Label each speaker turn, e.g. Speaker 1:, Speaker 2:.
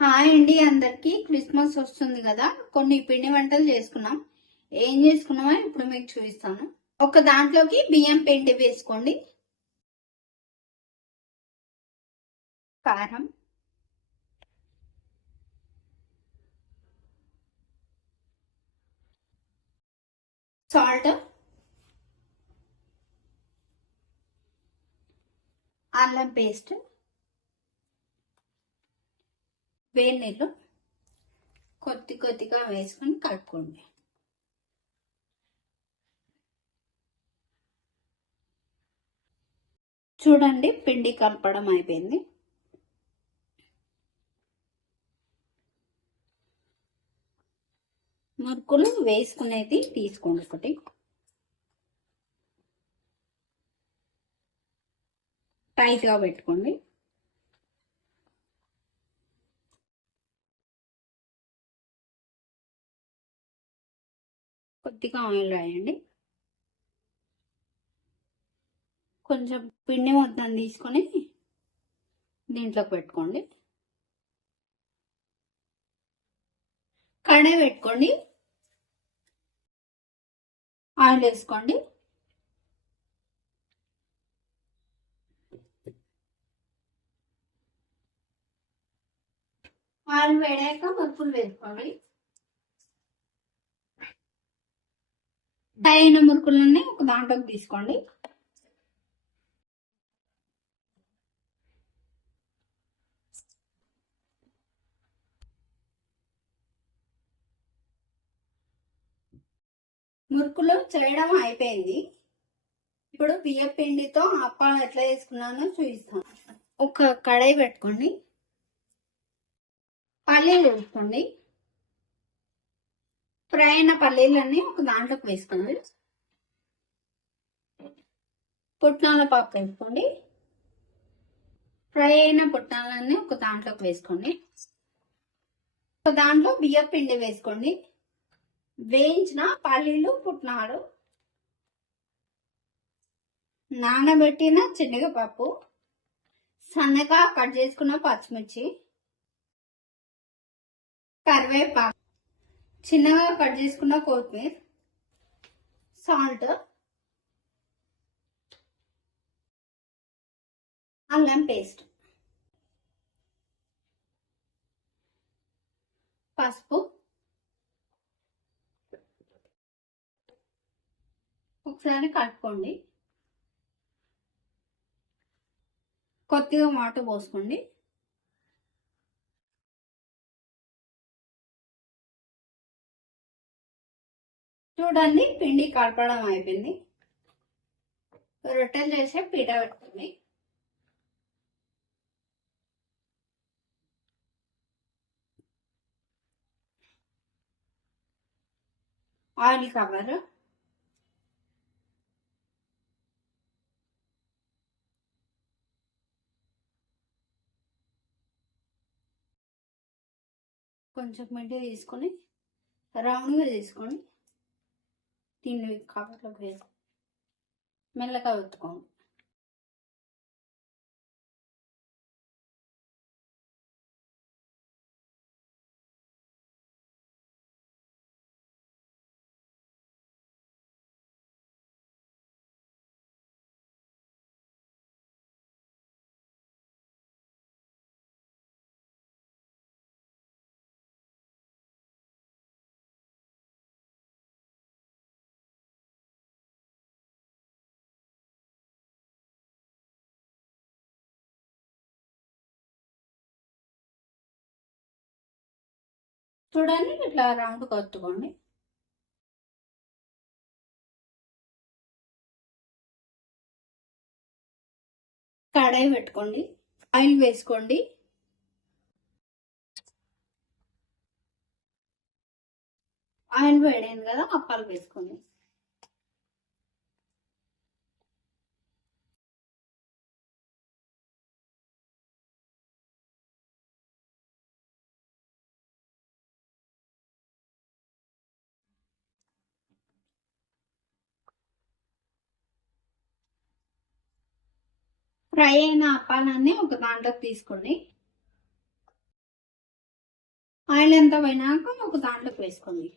Speaker 1: Hi అండి అందరికి. Christmas వస్తుంది కదా. కొన్ని పిండి వంటలు చేసుకున్నాం. ఏం చేసుకున్నామో ఇప్పుడు మీకు చూపిస్తాను. ఒక దాంట్లోకి బియ్యం పిండి వేసుకోండి. కారం. సాల్ట్. అల్లం పేస్ట్. వేడి నీళ్ళు కొద్ది కొద్దిగా వేసుకొని కలుపుకోండి చూడండి పిండి కలపడం అయిపోయింది. మురుకులు వేసుకునేది తీసుకోండి ఒకటి. టైట్గా పెట్టుకోండి. కొద్దిగా ఆయిల్ రాయండి. కొంచెం పిండి మొత్తం తీసుకొని దీంట్లోకి పెట్టుకోండి. కడాయి పెట్టుకోండి. ఆయిల్ వేసుకోండి. ఆయిల్ వేడాక పప్పులు వేసుకోండి. అయిన మురుకులన్నీ ఒక దాంట్లోకి తీసుకోండి. మురుకులు చేయడం అయిపోయింది. ఇప్పుడు బియ్య పిండితో అప్పాలు ఎట్లా చేసుకున్నానో చూపిస్తాను ఒక కడాయి పెట్టుకోండి. పల్లీలు వేసుకోండి. ఫ్రై అయిన పల్లీలన్నీ ఒక దాంట్లోకి వేసుకోండి. పుట్నాల పాకు వేసుకోండి. ఫ్రై అయిన పుట్నాలన్నీ ఒక దాంట్లోకి వేసుకోండి. ఒక దాంట్లో బియ్యం పిండి వేసుకోండి. వేయించిన పల్లీలు పుట్నాలు నానబెట్టిన శనగపప్పు సన్నగా కట్ చేసుకున్న పచ్చిమిర్చి కరివేపాకు చిన్నగా కట్ చేసుకున్న కొత్తిమీర సాల్ట్ అల్లం పేస్ట్ పసుపు ఒకసారి కలుపుకోండి. కొద్దిగా వాటర్ పోసుకోండి. చూడండి పిండి కలపడం అయిపోయింది. రొట్టెలు చేసే పీట పెట్టుకుంది. Oil cover. కొంచెం మెంటి తీసుకొని రౌండ్గా తీసుకొని దీన్ని కవర్లోకి వేసి మెల్లగా ఒత్తుకోండి చూడండి ఇట్లా రౌండ్ కొత్తుకోండి కడాయి పెట్టుకోండి ఆయిల్ వేసుకోండి. ఆయిల్ వేడైంది కదా అప్పాలు వేసుకోండి. ఫ్రై అయిన అప్పాలన్నీ ఒక దాంట్లోకి తీసుకోండి. ఆయిల్ ఎంత పోయినాక ఒక దాంట్లోకి వేసుకోండి.